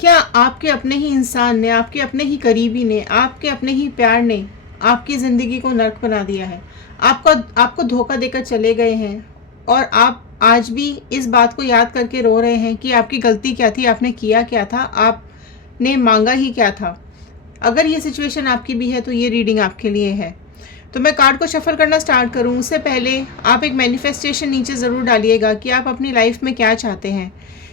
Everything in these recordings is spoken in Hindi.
क्या आपके अपने ही इंसान ने, आपके अपने ही करीबी ने, आपके अपने ही प्यार ने आपकी ज़िंदगी को नर्क बना दिया है? आपको आपको धोखा देकर चले गए हैं और आप आज भी इस बात को याद करके रो रहे हैं कि आपकी गलती क्या थी, आपने किया क्या था, आपने मांगा ही क्या था। अगर ये सिचुएशन आपकी भी है तो ये रीडिंग आपके लिए है। तो मैं कार्ड को शफल करना स्टार्ट करूँ उससे पहले आप एक मैनिफेस्टेशन नीचे ज़रूर डालिएगा कि आप अपनी लाइफ में क्या चाहते हैं,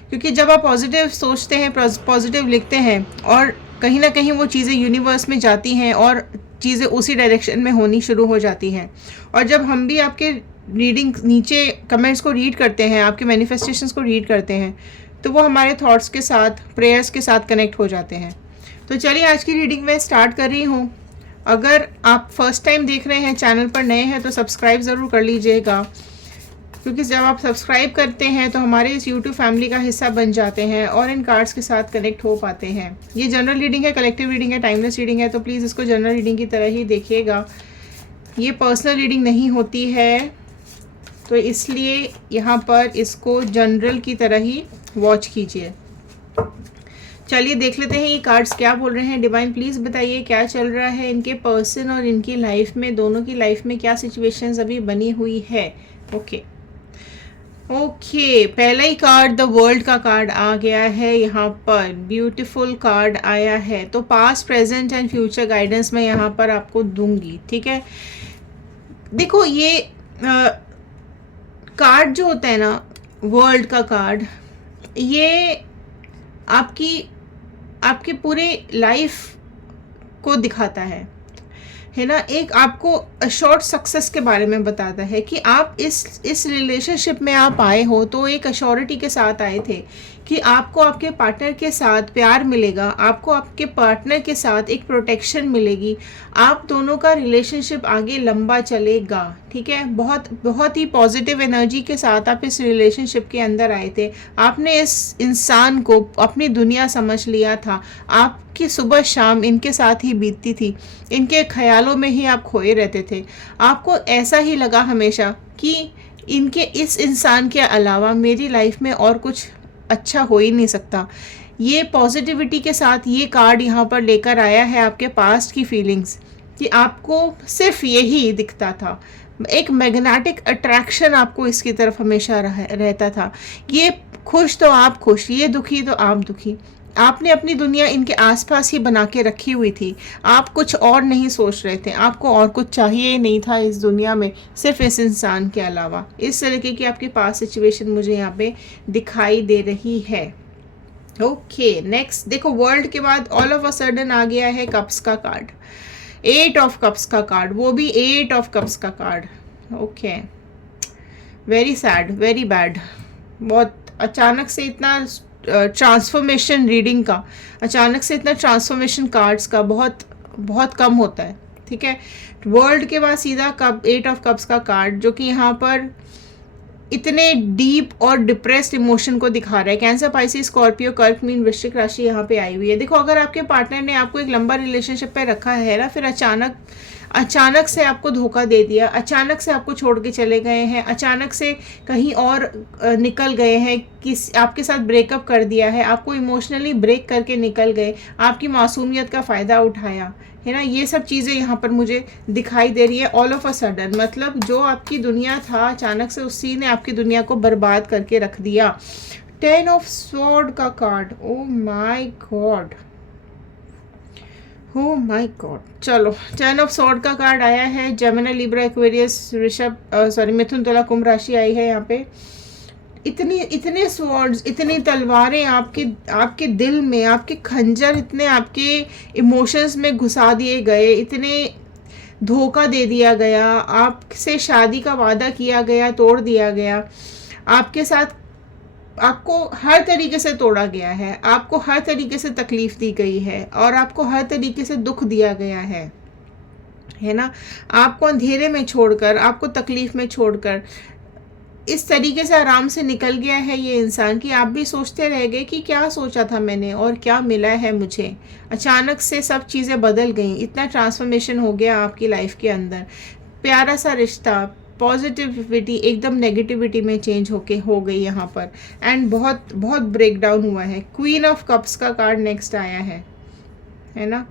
क्योंकि जब आप पॉजिटिव सोचते हैं, पॉजिटिव लिखते हैं और कहीं ना कहीं वो चीज़ें यूनिवर्स में जाती हैं और चीज़ें उसी डायरेक्शन में होनी शुरू हो जाती हैं। और जब हम भी आपके रीडिंग नीचे कमेंट्स को रीड करते हैं, आपके मैनिफेस्टेशंस को रीड करते हैं, तो वो हमारे थॉट्स के साथ, प्रेयर्स के साथ कनेक्ट हो जाते हैं। तो चलिए आज की रीडिंग मैं स्टार्ट कर रही हूँ। अगर आप फर्स्ट टाइम देख रहे हैं, चैनल पर नए हैं, तो सब्सक्राइब ज़रूर कर लीजिएगा, क्योंकि जब आप सब्सक्राइब करते हैं तो हमारे इस यूट्यूब फैमिली का हिस्सा बन जाते हैं और इन कार्ड्स के साथ कनेक्ट हो पाते हैं। ये जनरल रीडिंग है, कलेक्टिव रीडिंग है, टाइमलेस रीडिंग है, तो प्लीज़ इसको जनरल रीडिंग की तरह ही देखिएगा। ये पर्सनल रीडिंग नहीं होती है, तो इसलिए यहाँ पर इसको जनरल की तरह ही वॉच कीजिए। चलिए देख लेते हैं ये कार्ड्स क्या बोल रहे हैं। डिवाइन प्लीज़ बताइए क्या चल रहा है इनके पर्सन और इनकी लाइफ में, दोनों की लाइफ में क्या सिचुएशंस अभी बनी हुई है। ओके, पहला ही कार्ड द वर्ल्ड का कार्ड आ गया है यहाँ पर। ब्यूटीफुल कार्ड आया है। तो past, present and future guidance मैं यहाँ पर आपको दूंगी, ठीक है। देखो ये कार्ड जो होता है ना, वर्ल्ड का कार्ड, ये आपकी पूरे लाइफ को दिखाता है ना। एक आपको शॉर्ट सक्सेस के बारे में बताता है कि आप इस रिलेशनशिप में आप आए हो तो एक अश्योरिटी के साथ आए थे कि आपको आपके पार्टनर के साथ प्यार मिलेगा, आपको आपके पार्टनर के साथ एक प्रोटेक्शन मिलेगी, आप दोनों का रिलेशनशिप आगे लंबा चलेगा, ठीक है। बहुत बहुत ही पॉजिटिव एनर्जी के साथ आप इस रिलेशनशिप के अंदर आए थे। आपने इस इंसान को अपनी दुनिया समझ लिया था। आपकी सुबह शाम इनके साथ ही बीतती थी, इनके ख्यालों में ही आप खोए रहते थे। आपको ऐसा ही लगा हमेशा कि इनके इस इंसान के अलावा मेरी लाइफ में और कुछ अच्छा हो ही नहीं सकता। ये पॉजिटिविटी के साथ ये कार्ड यहाँ पर लेकर आया है आपके पास्ट की फीलिंग्स, कि आपको सिर्फ यही दिखता था। एक मैग्नेटिक अट्रैक्शन आपको इसकी तरफ हमेशा रहता था। ये खुश तो आप खुश, ये दुखी तो आप दुखी। आपने अपनी दुनिया इनके आसपास ही बना के रखी हुई थी। आप कुछ और नहीं सोच रहे थे, आपको और कुछ चाहिए नहीं था इस दुनिया में सिर्फ इस इंसान के अलावा। इस तरीके की आपकी पास सिचुएशन मुझे यहाँ पे दिखाई दे रही है। ओके, नेक्स्ट देखो, वर्ल्ड के बाद ऑल ऑफ अ सडन आ गया है कप्स का कार्ड, 8 ऑफ कप्स का कार्ड, वो भी 8 ऑफ कप्स का card. Okay, very sad, very bad. बहुत अचानक से इतना ट्रांसफॉर्मेशन रीडिंग का, अचानक से इतना ट्रांसफॉर्मेशन कार्ड्स का बहुत बहुत कम होता है, ठीक है। वर्ल्ड के बाद सीधा कप, 8 ऑफ कप्स का कार्ड, जो कि यहाँ पर इतने डीप और डिप्रेस्ड इमोशन को दिखा रहा है। कैंसर, पाइसिस, स्कॉर्पियो, कर्क, मीन, वृश्चिक राशि यहाँ पे आई हुई है। देखो, अगर आपके पार्टनर ने आपको एक लंबा रिलेशनशिप पे रखा है ना, फिर अचानक से आपको धोखा दे दिया, अचानक से आपको छोड़ के चले गए हैं, अचानक से कहीं और निकल गए हैं, आपके साथ ब्रेकअप कर दिया है, आपको इमोशनली ब्रेक करके निकल गए, आपकी मासूमियत का फ़ायदा उठाया है ना। ये सब चीज़ें यहाँ पर मुझे दिखाई दे रही है। ऑल ऑफ अ सडन मतलब जो आपकी दुनिया था, अचानक से उसी ने आपकी दुनिया को बर्बाद करके रख दिया। 10 ऑफ स्वॉर्ड का card, oh my God, oh my God. चलो, 10 ऑफ स्वॉर्ड का कार्ड आया है। जेमिनी, लिब्रा, एक्वेरियस, मिथुन, तुला, कुंभ राशि आई है यहाँ पे। इतने स्वॉर्ड्स, इतनी तलवारें आपके दिल में, आपके खंजर इतने आपके इमोशंस में घुसा दिए गए, इतने धोखा दे दिया गया, आपसे शादी का वादा किया गया, तोड़ दिया गया, आपके साथ आपको हर तरीके से तोड़ा गया है, आपको हर तरीके से तकलीफ दी गई है और आपको हर तरीके से दुख दिया गया है ना। आपको अंधेरे में छोड़कर, आपको तकलीफ में छोड़कर इस तरीके से आराम से निकल गया है ये इंसान कि आप भी सोचते रह गए कि क्या सोचा था मैंने और क्या मिला है मुझे। अचानक से सब चीज़ें बदल गई, इतना ट्रांसफॉर्मेशन हो गया आपकी लाइफ के अंदर। प्यारा सा रिश्ता, पॉजिटिविटी एकदम नेगेटिविटी में चेंज होके हो गई यहाँ पर, एंड बहुत बहुत ब्रेक डाउन हुआ है। क्वीन ऑफ कप्स का कार्ड नेक्स्ट आया है ना,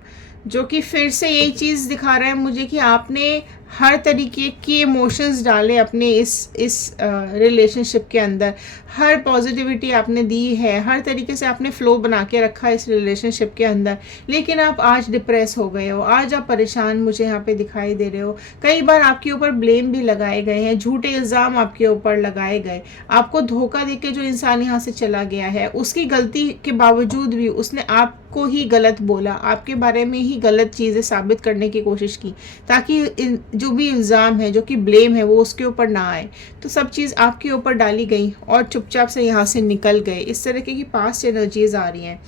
जो कि फिर से यही चीज़ दिखा रहा है मुझे कि आपने हर तरीके के इमोशंस डाले अपने इस रिलेशनशिप के अंदर, हर पॉजिटिविटी आपने दी है, हर तरीके से आपने फ्लो बना के रखा है इस रिलेशनशिप के अंदर, लेकिन आप आज डिप्रेस हो गए हो, आज आप परेशान मुझे यहाँ पे दिखाई दे रहे हो। कई बार आपके ऊपर ब्लेम भी लगाए गए हैं, झूठे इल्ज़ाम आपके ऊपर लगाए गए, आपको धोखा दे के जो इंसान यहाँ से चला गया है उसकी गलती के बावजूद भी उसने आपको ही गलत बोला, आपके बारे में ही गलत चीज़ें साबित करने की कोशिश की, ताकि जो भी इल्ज़ाम है, जो कि ब्लेम है, वो उसके ऊपर ना आए। तो सब चीज़ आपके ऊपर डाली गई और चुपचाप से यहाँ से निकल गए। इस तरह की पास्ट एनर्जीज आ रही हैं।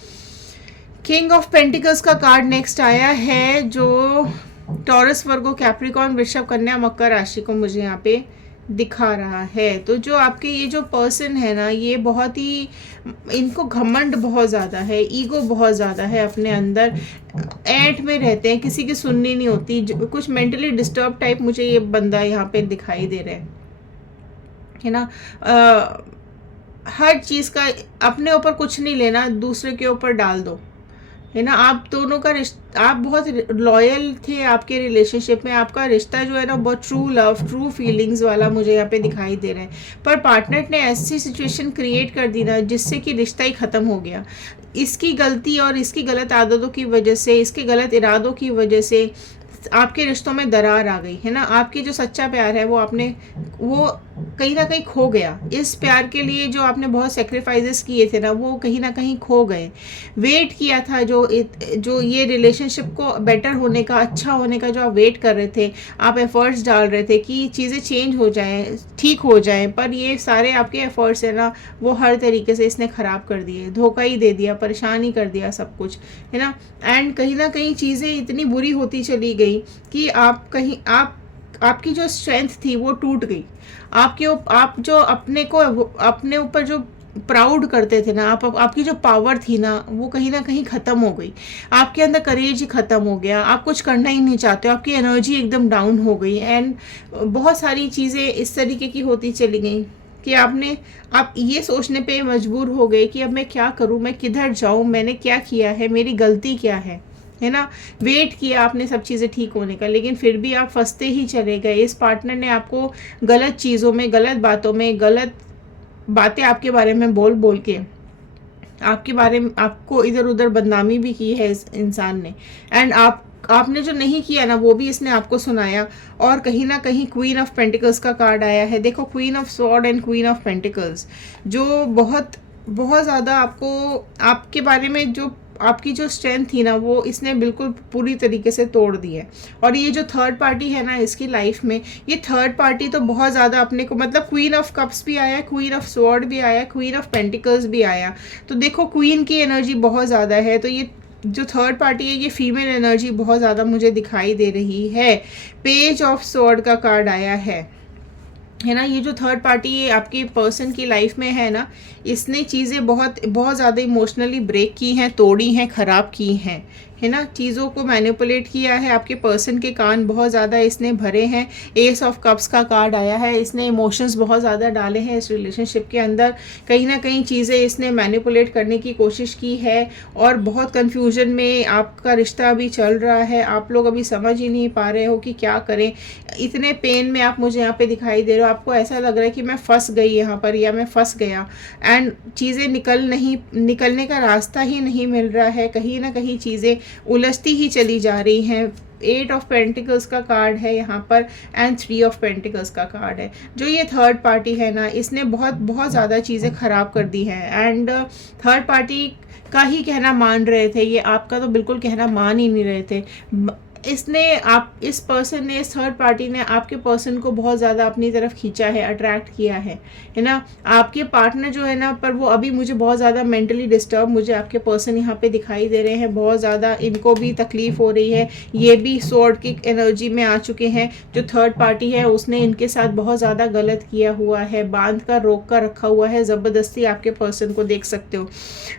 किंग ऑफ पेंटिकल्स का कार्ड नेक्स्ट आया है, जो टॉरस, वर्गो, कैप्रिकॉर्न, वृषभ, कन्या, मकर राशि को मुझे यहाँ पे दिखा रहा है। तो जो आपके ये जो पर्सन है ना, ये बहुत ही, इनको घमंड बहुत ज़्यादा है, ईगो बहुत ज़्यादा है अपने अंदर, ऐंठ में रहते हैं, किसी की सुननी नहीं होती, कुछ मेंटली डिस्टर्ब टाइप मुझे ये बंदा यहाँ पे दिखाई दे रहा है ना। हर चीज़ का अपने ऊपर कुछ नहीं लेना, दूसरे के ऊपर डाल दो, है ना। आप दोनों का रिश्ता, आप बहुत लॉयल थे आपके रिलेशनशिप में, आपका रिश्ता जो है ना बहुत ट्रू लव, ट्रू फीलिंग्स वाला मुझे यहाँ पे दिखाई दे रहे हैं, पर पार्टनर ने ऐसी सिचुएशन क्रिएट कर दी ना जिससे कि रिश्ता ही ख़त्म हो गया। इसकी गलती और इसकी गलत आदतों की वजह से, इसके गलत इरादों की वजह से आपके रिश्तों में दरार आ गई, है ना। आपकी जो सच्चा प्यार है वो कहीं ना कहीं खो गया। इस प्यार के लिए जो आपने बहुत सेक्रीफाइसेस किए थे ना, वो कहीं ना कहीं खो गए। वेट किया था जो ये रिलेशनशिप को बेटर होने का, अच्छा होने का जो आप वेट कर रहे थे, आप एफर्ट्स डाल रहे थे कि चीज़ें चेंज हो जाएं, ठीक हो जाएं, पर ये सारे आपके एफर्ट्स है ना, वो हर तरीके से इसने ख़राब कर दिए, धोखा ही दे दिया, परेशान ही कर दिया सब कुछ, है ना। एंड कहीं ना कहीं चीज़ें इतनी बुरी होती चली गई कि आपकी जो स्ट्रेंथ थी वो टूट गई। आप जो अपने ऊपर जो प्राउड करते थे ना, आपकी जो पावर थी ना, वो कहीं ना कहीं ख़त्म हो गई। आपके अंदर करेज ही ख़त्म हो गया, आप कुछ करना ही नहीं चाहते हो, आपकी एनर्जी एकदम डाउन हो गई, एंड बहुत सारी चीज़ें इस तरीके की होती चली गई कि आप ये सोचने पे मजबूर हो गए कि अब मैं क्या करूं, मैं किधर जाऊं, मैंने क्या किया है, मेरी गलती क्या है ना। वेट किया आपने सब चीज़ें ठीक होने का, लेकिन फिर भी आप फंसते ही चले गए। इस पार्टनर ने आपको गलत चीज़ों में, गलत बातों में, गलत बातें आपके बारे में बोल के आपके बारे में, आपको इधर उधर बदनामी भी की है इस इंसान ने, एंड आपने जो नहीं किया ना वो भी इसने आपको सुनाया। और कहीं ना कहीं क्वीन ऑफ पेंटिकल्स का कार्ड आया है। देखो, queen of sword and queen of pentacles, जो बहुत बहुत ज़्यादा आपके बारे में, जो आपकी जो स्ट्रेंथ थी ना, वो इसने बिल्कुल पूरी तरीके से तोड़ दी है। और ये जो थर्ड पार्टी है ना इसकी लाइफ में, ये थर्ड पार्टी तो बहुत ज़्यादा अपने को, मतलब क्वीन ऑफ कप्स भी आया, क्वीन ऑफ स्वॉर्ड भी आया, क्वीन ऑफ पेंटिकल्स भी आया। तो देखो, क्वीन की एनर्जी बहुत ज़्यादा है, तो ये जो थर्ड पार्टी है ये फीमेल एनर्जी बहुत ज़्यादा मुझे दिखाई दे रही है। पेज ऑफ स्वॉर्ड का कार्ड आया है ना। ये जो थर्ड पार्टी आपके पर्सन की लाइफ में है ना, इसने चीज़ें बहुत बहुत ज़्यादा इमोशनली ब्रेक की हैं, तोड़ी हैं, ख़राब की हैं, है ना। चीज़ों को मैनिपुलेट किया है, आपके पर्सन के कान बहुत ज़्यादा इसने भरे हैं। एस ऑफ कप्स का कार्ड आया है, इसने इमोशंस बहुत ज़्यादा डाले हैं इस रिलेशनशिप के अंदर। कहीं ना कहीं चीज़ें इसने मैनिपुलेट करने की कोशिश की है, और बहुत कन्फ्यूजन में आपका रिश्ता अभी चल रहा है। आप लोग अभी समझ ही नहीं पा रहे हो कि क्या करें। इतने पेन में आप मुझे यहाँ पे दिखाई दे रहे हो, आपको ऐसा लग रहा है कि मैं फंस गई यहाँ पर, या मैं फंस गया, एंड चीज़ें निकलने का रास्ता ही नहीं मिल रहा है। कहीं ना कहीं चीज़ें उलझती ही चली जा रही हैं। 8 ऑफ पेंटिकल्स का कार्ड है यहाँ पर, एंड 3 ऑफ पेंटिकल्स का कार्ड है। जो ये थर्ड पार्टी है ना, इसने बहुत बहुत ज़्यादा चीज़ें ख़राब कर दी हैं, एंड थर्ड पार्टी का ही कहना मान रहे थे, ये आपका तो बिल्कुल कहना मान ही नहीं रहे थे। इस पर्सन ने, इस थर्ड पार्टी ने आपके पर्सन को बहुत ज़्यादा अपनी तरफ खींचा है, अट्रैक्ट किया है ना। आपके पार्टनर जो है ना, पर वो अभी मुझे बहुत ज़्यादा मेंटली डिस्टर्ब, मुझे आपके पर्सन यहाँ पे दिखाई दे रहे हैं, बहुत ज़्यादा इनको भी तकलीफ़ हो रही है। ये भी स्वॉर्ड की एनर्जी में आ चुके हैं। जो थर्ड पार्टी है उसने इनके साथ बहुत ज़्यादा गलत किया हुआ है, बांध कर रोक कर रखा हुआ है, ज़बरदस्ती आपके पर्सन को, देख सकते हो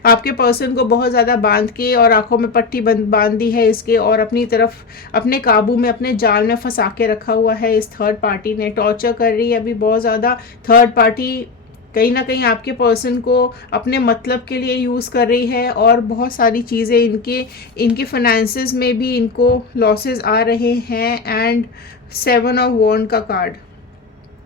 आपके पर्सन को बहुत ज़्यादा बांध के और आंखों में पट्टी बांध दी है इसके, और अपनी तरफ अपने काबू में, अपने जाल में फंसा के रखा हुआ है इस थर्ड पार्टी ने, टॉर्चर कर रही है अभी बहुत ज़्यादा। थर्ड पार्टी कहीं ना कहीं आपके पर्सन को अपने मतलब के लिए यूज़ कर रही है, और बहुत सारी चीज़ें इनके फाइनेंसेस में भी इनको लॉसेस आ रहे हैं। एंड 7 ऑफ वॉन्ड का कार्ड,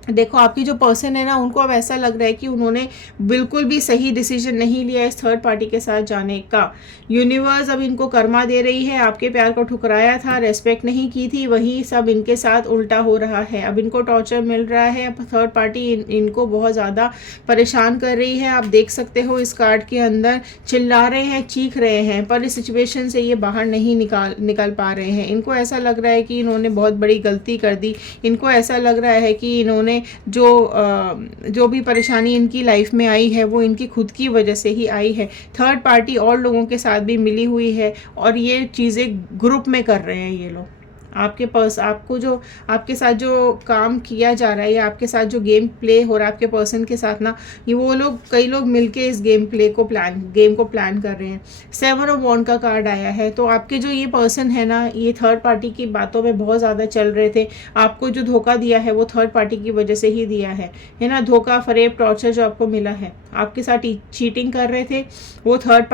देखो आपकी जो पर्सन है ना, उनको अब ऐसा लग रहा है कि उन्होंने बिल्कुल भी सही डिसीजन नहीं लिया इस थर्ड पार्टी के साथ जाने का। यूनिवर्स अब इनको कर्मा दे रही है, आपके प्यार को ठुकराया था, रेस्पेक्ट नहीं की थी, वही सब इनके साथ उल्टा हो रहा है। अब इनको टॉर्चर मिल रहा है, अब थर्ड पार्टी इनको बहुत ज़्यादा परेशान कर रही है। आप देख सकते हो इस कार्ड के अंदर चिल्ला रहे हैं, चीख रहे हैं, पर इस सिचुएशन से ये बाहर नहीं निकल पा रहे हैं। इनको ऐसा लग रहा है कि इन्होंने बहुत बड़ी गलती कर दी। इनको ऐसा लग रहा है कि इन्होंने जो भी परेशानी इनकी लाइफ में आई है वो इनकी खुद की वजह से ही आई है। थर्ड पार्टी और लोगों के साथ भी मिली हुई है, और ये चीज़ें ग्रुप में कर रहे हैं ये लोग। आपके साथ जो काम किया जा रहा है, या आपके साथ जो गेम प्ले हो रहा है आपके पर्सन के साथ ना, ये वो लोग, कई लोग मिलके इस गेम को प्लान कर रहे हैं। 7 ऑफ वॉन्ड का कार्ड आया है, तो आपके जो ये पर्सन है ना, ये थर्ड पार्टी की बातों में बहुत ज़्यादा चल रहे थे। आपको जो धोखा दिया है वो थर्ड पार्टी की वजह से ही दिया है ना। धोखा, फरेब, टॉर्चर जो आपको मिला है, आपके साथ चीटिंग कर रहे थे वो थर्ड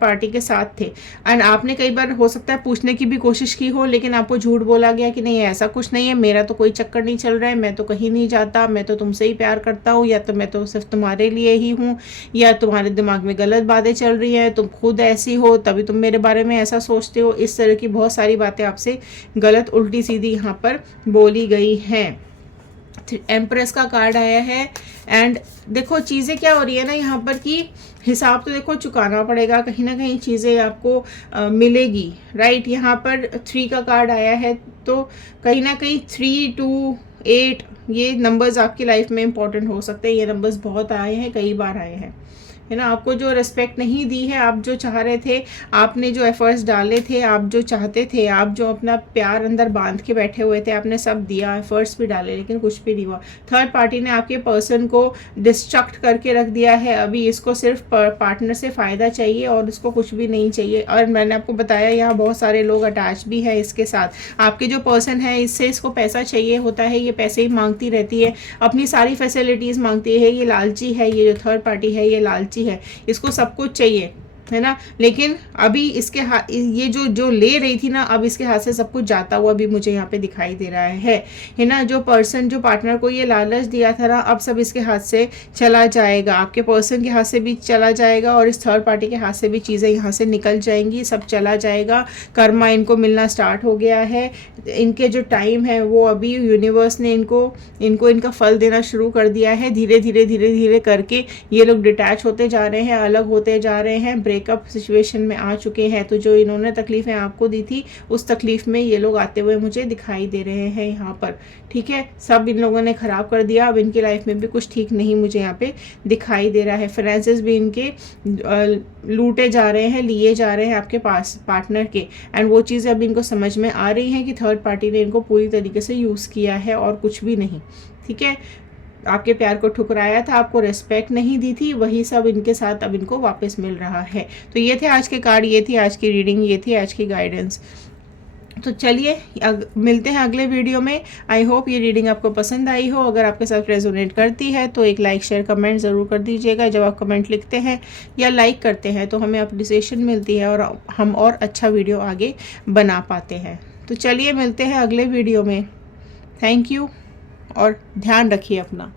पार्टी के साथ थे। एंड आपने कई बार हो सकता है पूछने की भी कोशिश की हो, लेकिन आपको झूठ बोला गया कि नहीं ऐसा कुछ नहीं है, मेरा तो कोई चक्कर नहीं चल रहा है, मैं तो कहीं नहीं जाता, मैं तो तुमसे ही प्यार करता हूँ, या तो मैं तो सिर्फ तुम्हारे लिए ही हूँ, या तुम्हारे दिमाग में गलत बातें चल रही हैं, तुम खुद ऐसी हो तभी तुम मेरे बारे में ऐसा सोचते हो। इस तरह की बहुत सारी बातें आपसे गलत, उल्टी सीधी यहाँ पर बोली गई हैं। एम्प्रेस का कार्ड आया है। एंड देखो चीज़ें क्या हो रही है ना यहाँ पर, कि हिसाब तो देखो चुकाना पड़ेगा, कहीं ना कहीं चीज़ें आपको मिलेगी, राइट। यहाँ पर 3 का कार्ड आया है, तो कहीं ना कहीं 3, 2, 8 ये नंबर्स आपकी लाइफ में इंपॉर्टेंट हो सकते हैं। ये नंबर्स बहुत आए हैं, कई बार आए हैं, है ना। आपको जो रिस्पेक्ट नहीं दी है, आप जो चाह रहे थे, आपने जो एफर्ट्स डाले थे, आप जो चाहते थे, आप जो अपना प्यार अंदर बांध के बैठे हुए थे, आपने सब दिया, एफर्ट्स भी डाले, लेकिन कुछ भी नहीं हुआ। थर्ड पार्टी ने आपके पर्सन को डिस्ट्रक्ट करके रख दिया है। अभी इसको सिर्फ पार्टनर से फ़ायदा चाहिए और इसको कुछ भी नहीं चाहिए। और मैंने आपको बताया यहाँ बहुत सारे लोग अटैच भी है इसके साथ। आपके जो पर्सन है, इससे इसको पैसा चाहिए होता है, ये पैसे ही मांगती रहती है, अपनी सारी फैसिलिटीज़ मांगती है। ये लालची है, ये जो थर्ड पार्टी है ये लालची है, इसको सब कुछ चाहिए, है ना। लेकिन अभी इसके हाथ, ये जो ले रही थी ना, अब इसके हाथ से सब कुछ जाता हुआ भी मुझे यहाँ पे दिखाई दे रहा है ना। जो पर्सन, जो पार्टनर को ये लालच दिया था ना, अब सब इसके हाथ से चला जाएगा, आपके पर्सन के हाथ से भी चला जाएगा, और इस थर्ड पार्टी के हाथ से भी चीज़ें यहाँ से निकल जाएंगी, सब चला जाएगा। कर्मा इनको मिलना स्टार्ट हो गया है। इनके जो टाइम है वो अभी यूनिवर्स ने इनको इनका फल देना शुरू कर दिया है। धीरे धीरे करके ये लोग डिटैच होते जा रहे हैं, अलग होते जा रहे हैं, ब्रेकअप सिचुएशन में आ चुके हैं। तो जो इन्होंने तकलीफ़ें आपको दी थी, उस तकलीफ़ में ये लोग आते हुए मुझे दिखाई दे रहे हैं यहाँ पर, ठीक है। सब इन लोगों ने ख़राब कर दिया, अब इनकी लाइफ में भी कुछ ठीक नहीं मुझे यहाँ पे दिखाई दे रहा है। फाइनेंसेस भी इनके लूटे जा रहे हैं, लिए जा रहे हैं आपके पास पार्टनर के। एंड वो चीज़ें अब इनको समझ में आ रही हैं कि थर्ड पार्टी ने इनको पूरी तरीके से यूज़ किया है और कुछ भी नहीं, ठीक है। आपके प्यार को ठुकराया था, आपको रिस्पेक्ट नहीं दी थी, वही सब इनके साथ अब इनको वापस मिल रहा है। तो ये थे आज के कार्ड, ये थी आज की रीडिंग, ये थी आज की गाइडेंस। तो चलिए मिलते हैं अगले वीडियो में। आई होप ये रीडिंग आपको पसंद आई हो। अगर आपके साथ रेजोनेट करती है तो एक लाइक, शेयर, कमेंट ज़रूर कर दीजिएगा। जब आप कमेंट लिखते हैं या लाइक करते हैं तो हमें अप्रिसिएशन मिलती है, और हम और अच्छा वीडियो आगे बना पाते हैं। तो चलिए मिलते हैं अगले वीडियो में। थैंक यू, और ध्यान रखिए अपना।